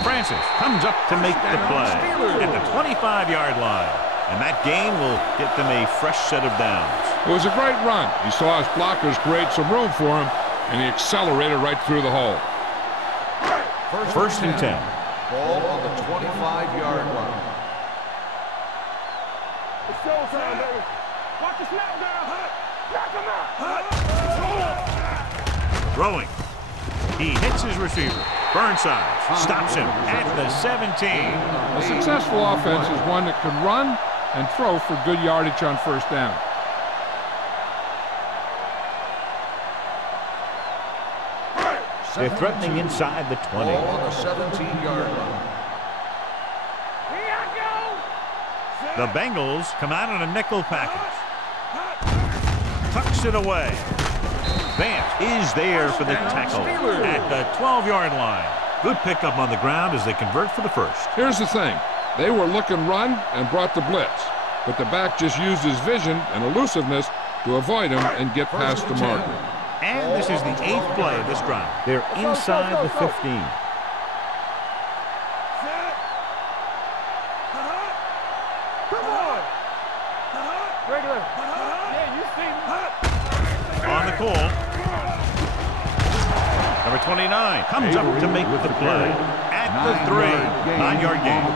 Francis comes up to make the play at the 25-yard line. And that gain will get them a fresh set of downs. It was a great run. He saw his blockers create some room for him, and he accelerated right through the hole. First and 10. Ball on the 25-yard line. It's showtime, baby. Watch the snap down. Knock him out. Throwing. He hits his receiver. Burnside stops him at the 17. A successful offense is one that can run and throw for good yardage on first down. They're threatening inside the 20. Ball on the 17-yard line. Here I The Bengals come out in a nickel package. Tucks it away. Vance is there for the tackle at the 12-yard line. Good pickup on the ground as they convert for the first. Here's the thing. They were looking run and brought the blitz, but the back just used his vision and elusiveness to avoid him and get past the marker. And this is the 8th play of this drive. They're inside the 15. Regular. Yeah, you see me. On the call. The Number 29 comes up to make the play at the 3. 9-yard gain.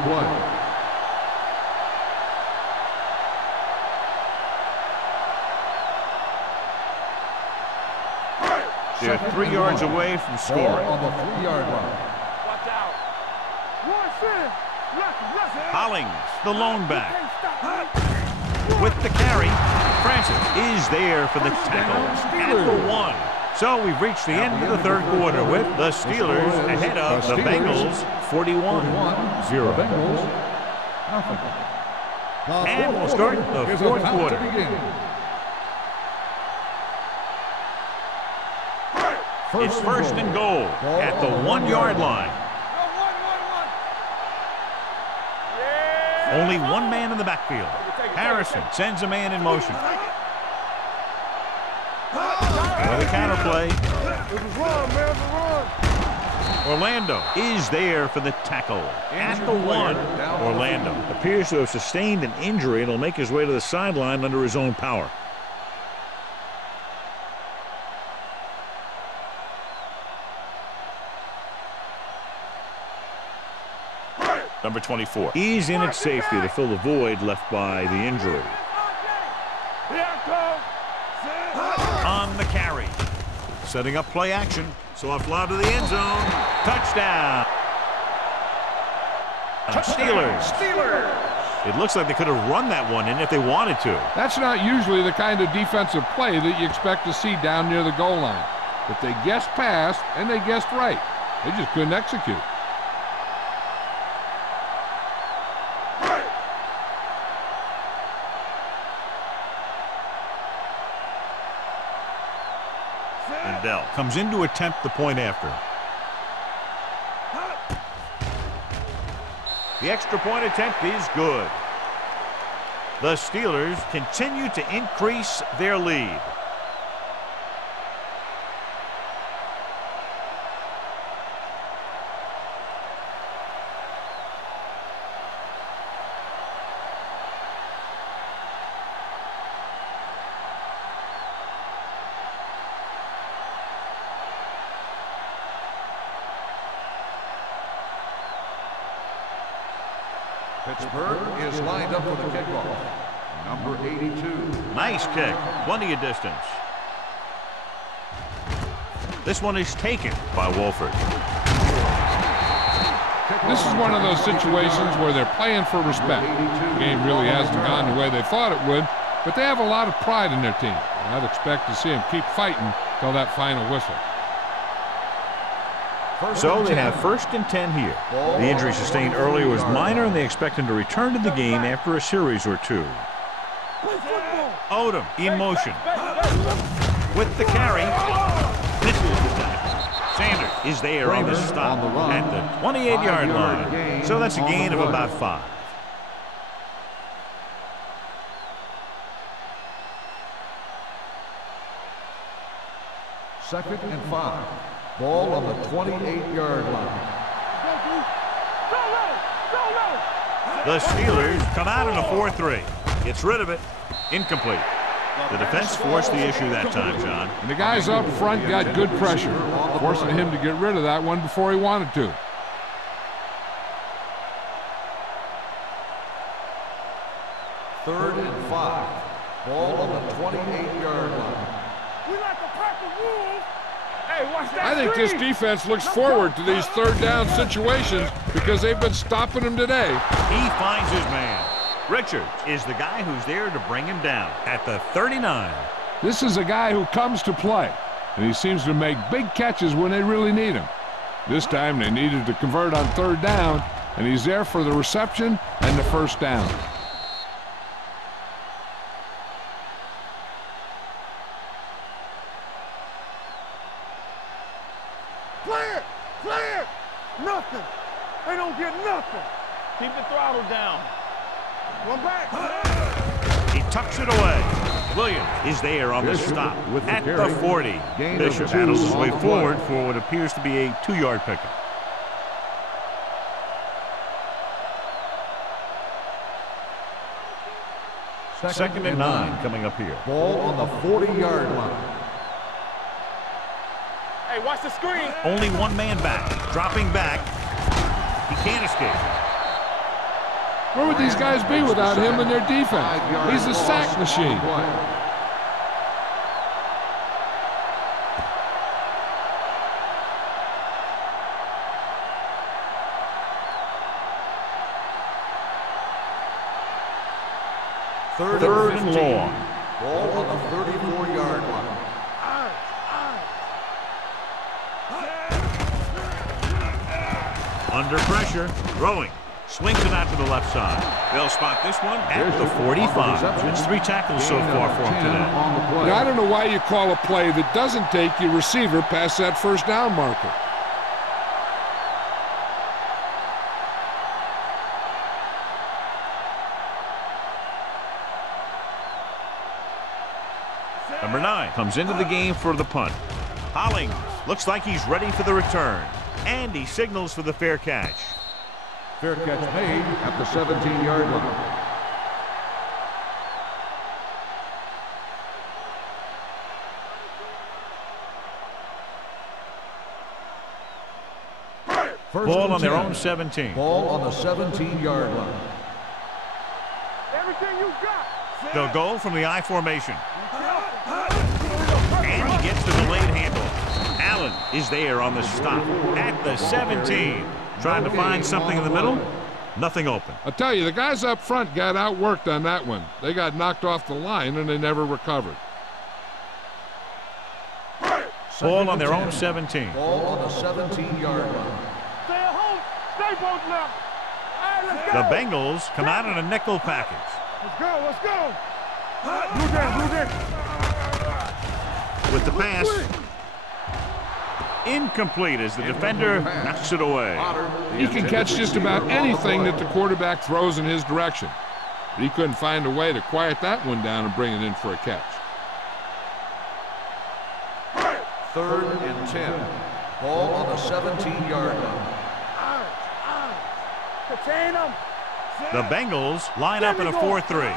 They're 3 yards away from scoring. On the 3-yard line. Watch out. Hollings, the lone back. With the carry, Francis is there for the tackle at the 1. So we've reached the end of the third quarter with the Steelers ahead of the Bengals 41-0. Bengals, nothing. And we'll start the fourth quarter. It's first and goal at the 1-yard line. Only one man in the backfield. Harrison sends a man in motion. Another counter play. Orlando is there for the tackle at the 1. Orlando appears to have sustained an injury and will make his way to the sideline under his own power. Number 24. He's in at safety to fill the void left by the injury. On the carry. Setting up play action. Soft lob to the end zone. Touchdown. Steelers. It looks like they could have run that one in if they wanted to. That's not usually the kind of defensive play that you expect to see down near the goal line. But they guessed pass, and they guessed right. They just couldn't execute. Dell comes in to attempt the point after. The extra point attempt is good. The Steelers continue to increase their lead. Pittsburgh is lined up for the kickoff. Number 82. Nice kick. Plenty of distance. This one is taken by Wolford. This is one of those situations where they're playing for respect. The game really hasn't gone the way they thought it would, but they have a lot of pride in their team. And I'd expect to see them keep fighting till that final whistle. So they have first and 10 here. The injury sustained earlier was minor, and they expect him to return to the game after a series or 2. Odom in motion. With the carry. Misses the tackle. Sanders is there on the stop at the 28-yard line. So that's a gain of about 5. Second and 5. Ball on the 28-yard line. The Steelers come out in a 4-3. Gets rid of it. Incomplete. The defense forced the issue that time, John. And the guys up front got good pressure, forcing him to get rid of that one before he wanted to. Third and 5. Ball on the 28-yard line. We like a pack of wolves. Hey, watch that. I think this defense looks forward to these third down situations because they've been stopping them today. He finds his man. Richards is the guy who's there to bring him down at the 39. This is a guy who comes to play, and he seems to make big catches when they really need him. This time they needed to convert on third down, and he's there for the reception and the first down. Clear! Nothing. They don't get nothing. Keep the throttle down. One back. He tucks it away. Williams is there on the stop at the 40. Bishop battles his way forward for what appears to be a 2-yard pickup. Second and 9 coming up here. Ball on the 40-yard line. Hey, watch the screen. Only one man back. Dropping back. He can't escape. Where would these guys be without him and their defense? He's a sack machine. Third and long. Ball on the 34-yard line. Under pressure. Throwing. Swings it out to the left side. They'll spot this one at the 45. It's 3 tackles so far for him today. Now, I don't know why you call a play that doesn't take your receiver past that first down marker. Number 9 comes into the game for the punt. Hollings looks like he's ready for the return. And he signals for the fair catch. Fair catch made at the 17-yard line. Ball on their own 17. Ball on the 17-yard line. Everything you got. They'll go from the I formation. And he gets the delayed handoff. Allen is there on the stop at the 17. Trying to find something in the middle. Nothing open. I'll tell you, the guys up front got outworked on that one. They got knocked off the line and they never recovered. Ball on their own 17. Ball on the 17-yard line. Stay at home. Stay both left. All right, let's go. The Bengals come out in a nickel package. Let's go. Let's go. Blue down. With the pass. Incomplete as the defender knocks it away. He can catch just about anything that the quarterback throws in his direction. But he couldn't find a way to quiet that one down and bring it in for a catch. 3rd and 10. Ball on the 17-yard line. Contain him. The Bengals line up in a 4-3.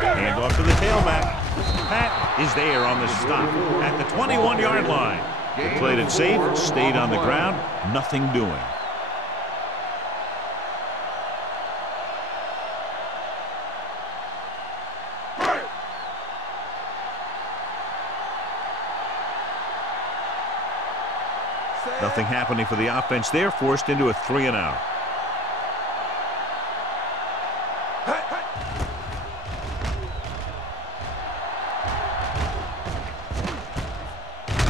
Hand off to the tailback. Pat is there on the stop at the 21-yard line. They played it safe, stayed on the ground, nothing doing. Nothing happening for the offense there, forced into a 3-and-out.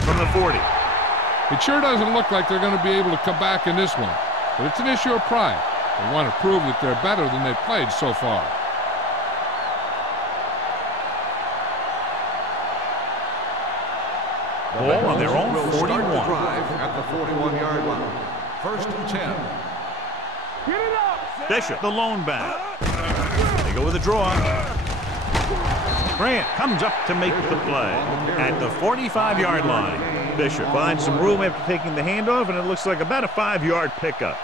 From the 40. It sure doesn't look like they're going to be able to come back in this one, but it's an issue of pride. They want to prove that they're better than they've played so far. Ball on their own 41. At the 41-yard line. 1st and 10. Get it up. Bishop, the lone back. They go with a draw. Grant comes up to make the play at the 45-yard line. Bishop finds some room after taking the handoff, and it looks like about a 5-yard pickup.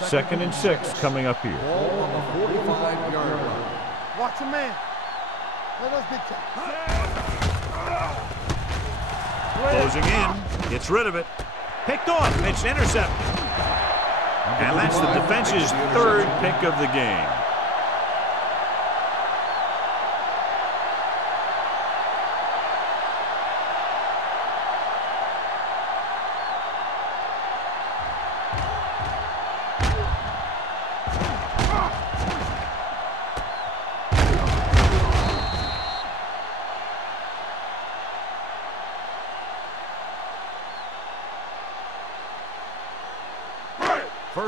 Second and 6 coming up here. Ball on the 45-yard line. Watch a man. Let us get Closing in. Gets rid of it. Picked off. It's intercepted. And that's the defense's 3rd pick of the game.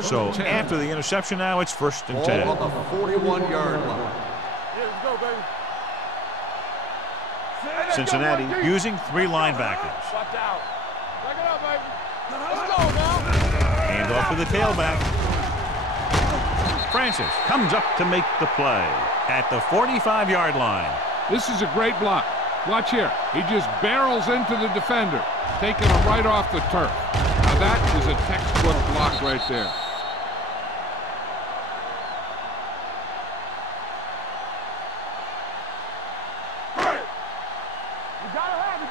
So after the interception now, it's 1st and 10. Ball on the 41-yard line. Let's go, baby. Cincinnati using 3 linebackers. Watch out. Back it up, baby. Let's go now. Hand off to the tailback. Francis comes up to make the play at the 45-yard line. This is a great block. Watch here. He just barrels into the defender, taking him right off the turf. Now that is a textbook block right there.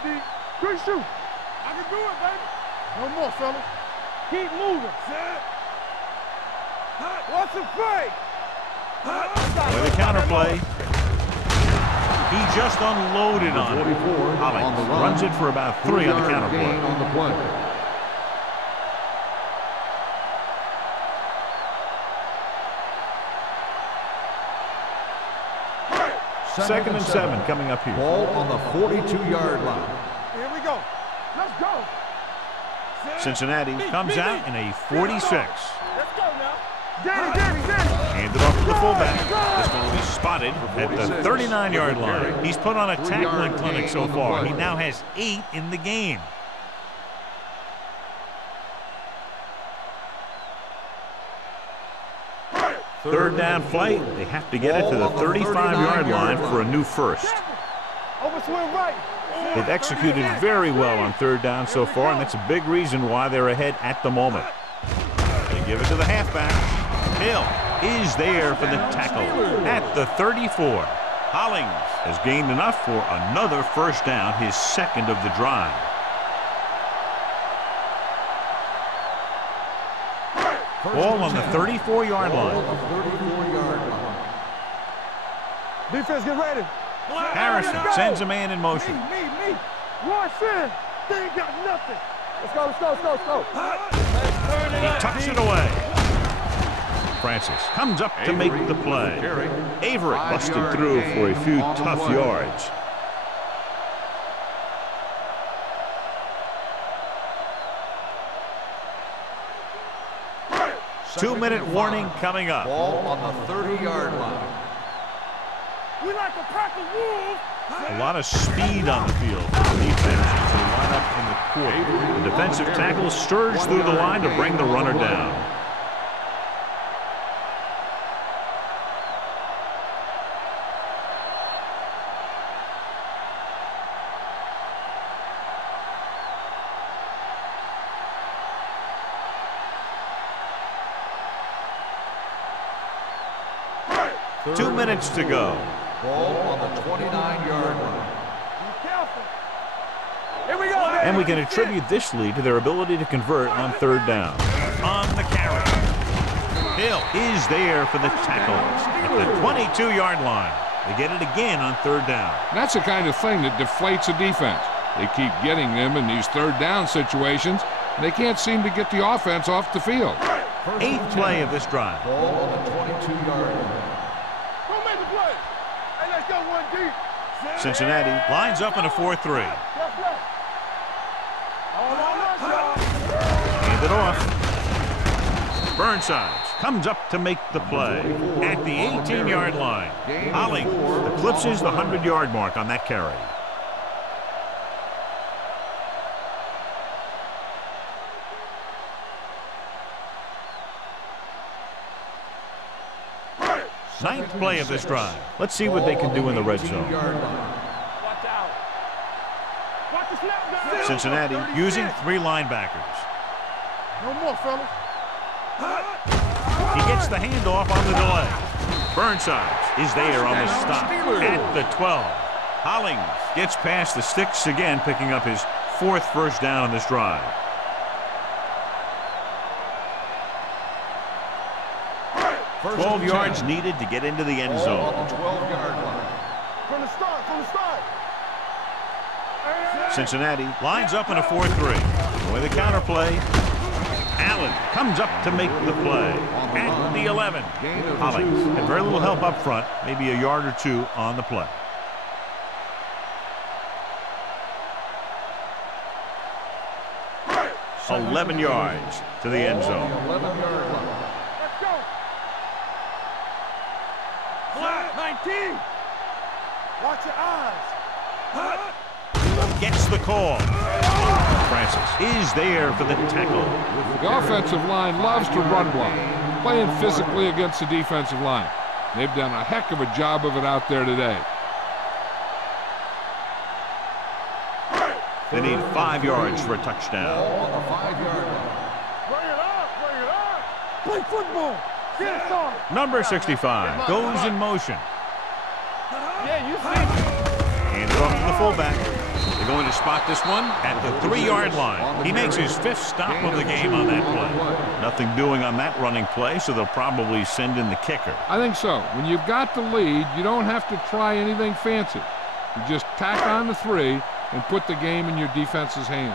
D. Good shoot. I can do it, baby. No more, fellas. Keep moving. Set. What's the play? With a counterplay. He just unloaded on it. Hollings runs it for about 3 on the counterplay. On the play. Second and 7 coming up here. Ball on the 42-yard line. Here we go. Let's go. Cincinnati comes out in a 46. Let's go now. Danny. Handed off to the fullback. This one will be spotted at the 39-yard line. He's put on a tackling clinic so far. He now has 8 in the game. Third down play. They have to get it to the 35-yard line for a new first. Overswing right. They've executed very well on third down so far, and that's a big reason why they're ahead at the moment. They give it to the halfback. Hill is there for the tackle at the 34. Hollings has gained enough for another first down, his second of the drive. Ball on the 34-yard line. Defense, get ready. Harrison sends a man in motion. Me. Watch in. They ain't got nothing. Let's go. He tucks it away. Francis comes up to make the play. Avery busted through for a few tough yards. Two-minute warning coming up. Ball on the 30-yard line. We like a pack of wolves. A lot of speed on the field for the defense as they line up in the court. The defensive tackle stirs through the line to bring the runner down. Two minutes to go. Ball on the 29-yard line. Be careful. Here we go, baby. And we can attribute this lead to their ability to convert on third down. On the carry. Hill is there for the tackle at the 22-yard line. They get it again on third down. That's the kind of thing that deflates a defense. They keep getting them in these third down situations, and they can't seem to get the offense off the field. Eighth play of this drive. Ball on the 22-yard line. Don't make the play. Hey, let's go one deep. Cincinnati lines up in a 4-3. Hand it off. Burnside comes up to make the play at the 18-yard line. Hollings eclipses the 100-yard mark on that carry. Ninth play of this drive. Let's see what they can do in the red zone. Watch out. Watch the snap down. Cincinnati using 3 linebackers. No more, fellas. He gets the handoff on the delay. Burnside is there on the stop at the 12. Hollings gets past the sticks again, picking up his 4th first down on this drive. First 12 and yards 10. needed to get into the end Ball zone. on the 12-yard line. From the start. Cincinnati lines up in a 4-3. With a counterplay, Allen comes up to make the play at the 11. Hollings had very little help up front, maybe a yard or 2 on the play. Second 11 and yards to the end Ball zone. on the 11-yard line. Let's go. Flat 19. Watch your eyes. Gets the call. Francis is there for the tackle. The offensive line loves to run block, playing physically against the defensive line. They've done a heck of a job of it out there today. They need 5 yards for a touchdown. Ball on the 5-yard line. Bring it up. Play football. Get it started. Number 65 goes in motion. Yeah, you see. Hands off to the fullback. They going to spot this one at the 3-yard line. He makes his 5th stop of the game on that play. Nothing doing on that running play, so they'll probably send in the kicker. I think so. When you've got the lead, you don't have to try anything fancy. You just tack on the 3 and put the game in your defense's hands.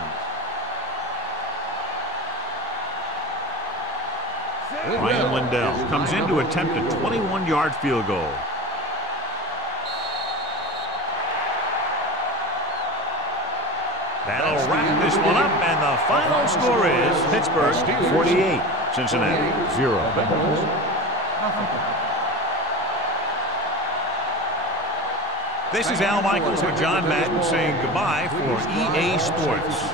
Ryan Lindell comes in to attempt a 21-yard field goal. That'll wrap this one up, and the final score is Pittsburgh 48, Cincinnati 0. This is Al Michaels with John Madden saying goodbye for EA Sports.